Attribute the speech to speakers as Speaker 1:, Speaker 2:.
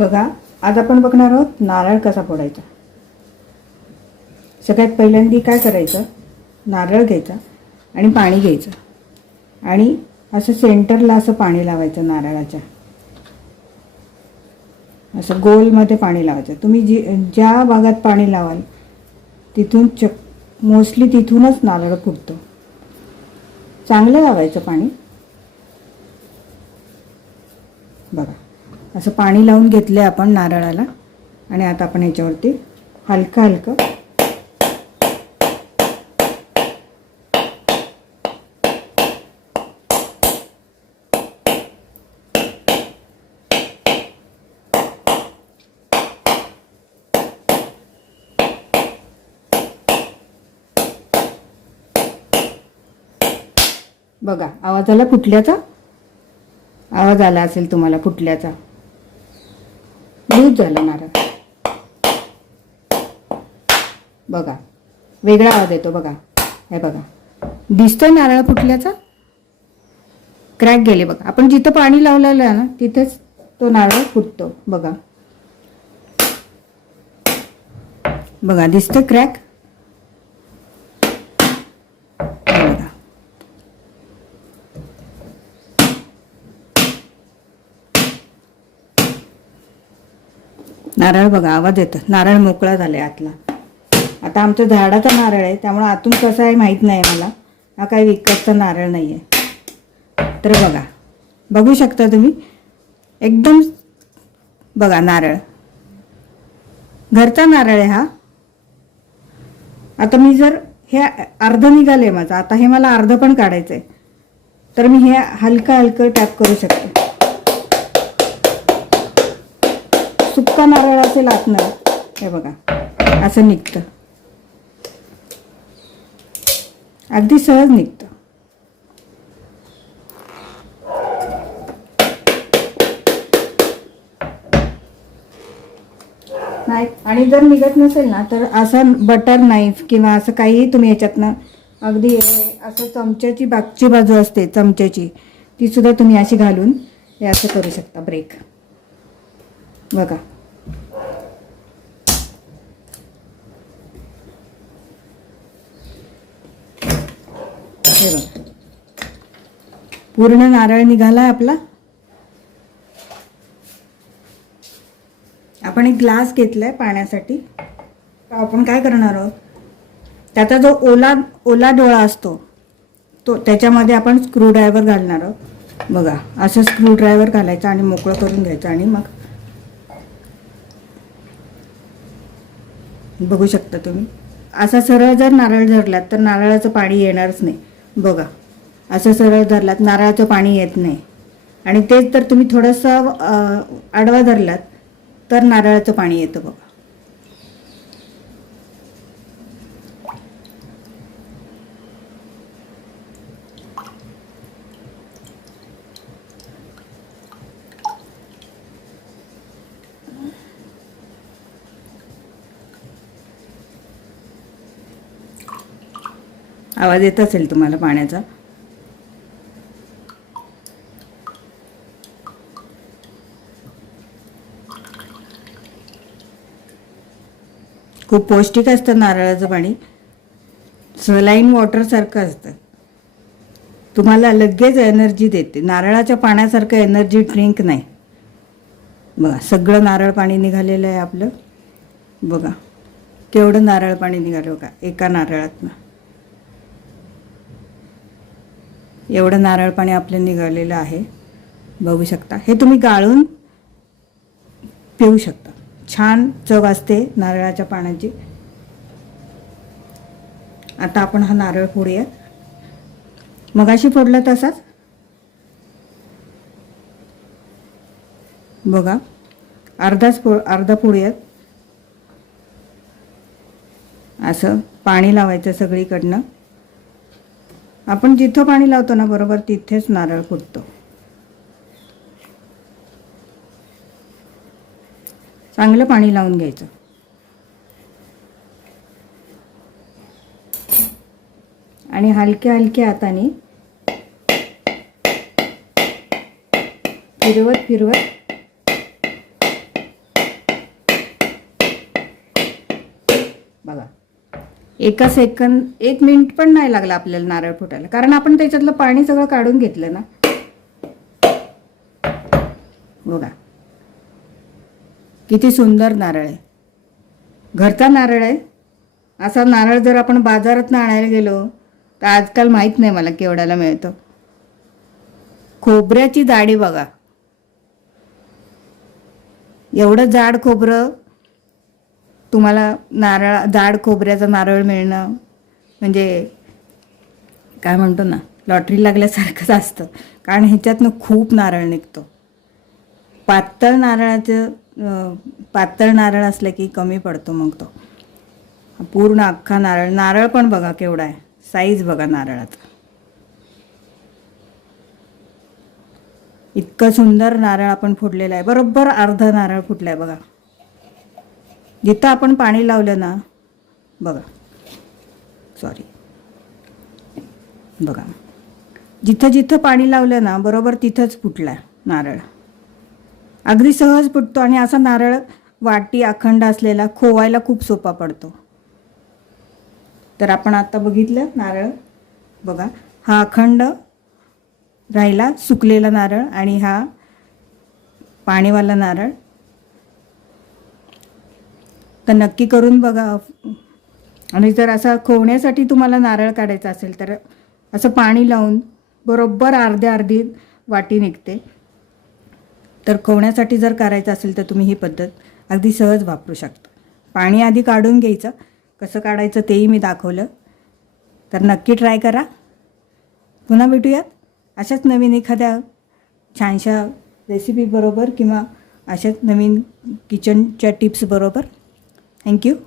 Speaker 1: बघा आज आपण बघणार आहोत नारळ कसा फोडायचा. सगळ्यात पहिल्यांदा काय करायचं? नारळ घ्यायचा आणि पाणी घ्यायचं. आणि असं सेंटरला असं पाणी लावायचं नारळाच्या. असं गोलमध्ये पाणी लावायचं. तुम्ही जी ज्या भागात पाणी लावाल तिथून चक मोस्टली तिथूनच नारळ फुटतो. चांगलं लावायचं पाणी. बघा. असं पाणी लावून घेतलं आपण नारळाला. आणि आता आपण ह्याच्यावरती हलकं हलकं. बघा आवाज आला फुटल्याचा? आवाज आला असेल तुम्हाला फुटल्याचा. लूज झालं नारळ. बघा वेगळा आवाज येतो बघा. हे बघा. दिसतोय नारळ फुटल्याचा? क्रॅक गेले बघा. आपण जिथं पाणी लावलेलं आहे ना तिथेच तो नारळ फुटतो. बघा. बघा दिसतं क्रॅक बघा नारळ बघा आवाज येतो. नारळ मोकळा झालाय आतला. आता आमचं झाडाचा नारळ आहे त्यामुळे आतून कसं आहे माहीत नाही मला हा काही विकतचा नारळ नाही आहे तर बघा बघू शकता तुम्ही एकदम बघा नारळ. घरचा नारळ आहे हा. आता मी जर हे अर्ध निघाले माझं आता हे मला अर्ध पण काढायचं आहे तर मी हे हलकं हलकं टॅप करू शकते. सुक्का नारळ असेल आतनं हे बघा असं निघतं. अगदी सहज निघतं. नाही आणि जर निघत नसेल ना तर असं बटर नाईफ किंवा असं काही तुम्ही याच्यातनं अगदी हे असं चमच्याची बागची बाजू असते चमच्याची ती सुद्धा तुम्ही अशी घालून हे असं करू शकता ब्रेक बघा. हे बघा. पूर्ण नारळ निघाला आपला. आपण एक ग्लास घेतलाय पाण्यासाठी. आपण काय करणार आहोत? त्याचा जो ओला ओला डोळा असतो तो त्याच्यामध्ये आपण स्क्रूड्रायव्हर घालणार आहोत. बघा असं स्क्रूड्रायव्हर घालायचं आणि मोकळं करून घ्यायचं आणि मग बघू शकता तुम्ही. असा सरळ जर नारळ धरलात तर नारळाचं पाणी येणारच नाही. बघा असं सरळ धरलात नारळाचं पाणी येत नाही. आणि तेच तर तुम्ही थोडंसं आडवा धरलात तर नारळाचं पाणी येतं बघा. आवाज येत असेल तुम्हाला पाण्याचा? खूप पौष्टिक असतं नारळाचं पाणी. सलाईन वॉटरसारखं असतं. तुम्हाला लगेच एनर्जी देते. नारळाच्या पाण्यासारखं एनर्जी ड्रिंक नाही. बघा सगळं नारळ पाणी निघालेलं आहे आपलं. बघा केवढं नारळ पाणी निघालं का एका नारळातनं. एवढं नारळ पाणी आपलं निघालेलं आहे. बघू शकता. हे तुम्ही गाळून पिऊ शकता. छान चव असते नारळाच्या पाण्याची आता आपण हा नारळ फोडूया. मगाशी फोडला तसाच? बघा. अर्धाच फो अर्धा फोडूयात. असं पाणी लावायचं सगळीकडनं. आपण जिथं पाणी लावतो ना बरोबर तिथेच नारळ फुटतो. चांगलं पाणी लावून घ्यायचं. आणि हलक्या हलक्या हाताने फिरवत फिरवत एका सेकंद एक मिनिट पण नाही लागला आपल्याला नारळ फुटायला. कारण आपण त्याच्यातलं पाणी सगळं काढून घेतलं ना. बघा. किती सुंदर नारळ आहे. घरचा नारळ आहे. असा नारळ जर आपण बाजारात आणायला गेलो तर आजकाल माहीत नाही मला केवढ्याला मिळतं. खोबऱ्याची जाडी बघा. एवढं जाड खोबरं तुम्हाला नारळ जाड खोबऱ्याचं नारळ मिळणं म्हणजे काय म्हणतो ना लॉटरी लागल्यासारखंच असतं. कारण ह्याच्यातनं खूप नारळ निघतो. पातळ नारळाचं पातळ नारळ असलं की कमी पडतो मग तो. पूर्ण अख्खा नारळ नारळ पण बघा केवढा आहे. साईज बघा नारळाचा. इतकं सुंदर नारळ आपण फुटलेलं आहे. बरोबर अर्धा नारळ फुटलाय बघा. जिथं आपण पाणी लावलं ना बघा. सॉरी बघा. जिथं जिथं पाणी लावलं ना बरोबर तिथंच फुटला नारळ. अगदी सहज फुटतो आणि असा नारळ वाटी अखंड असलेला खोवायला खूप सोपा पडतो. तर आपण आता बघितलं नारळ. बघा. हा अखंड राहिला सुकलेला नारळ आणि हा पाणीवाला नारळ. तर नक्की करून बघा. आणि जर असा खोवण्यासाठी तुम्हाला नारळ काढायचा असेल तर असं पाणी लावून बरोबर अर्ध्या अर्धी वाटी निघते. तर खोवण्यासाठी जर करायचं असेल तर तुम्ही ही पद्धत अगदी सहज वापरू शकता. पाणी आधी काढून घ्यायचं. कसं काढायचं तेही मी दाखवलं. तर नक्की ट्राय करा. पुन्हा भेटूयात. अशाच नवीन एखाद्या छानशा रेसिपीबरोबर किंवा अशाच नवीन किचनच्या टिप्सबरोबर Thank you.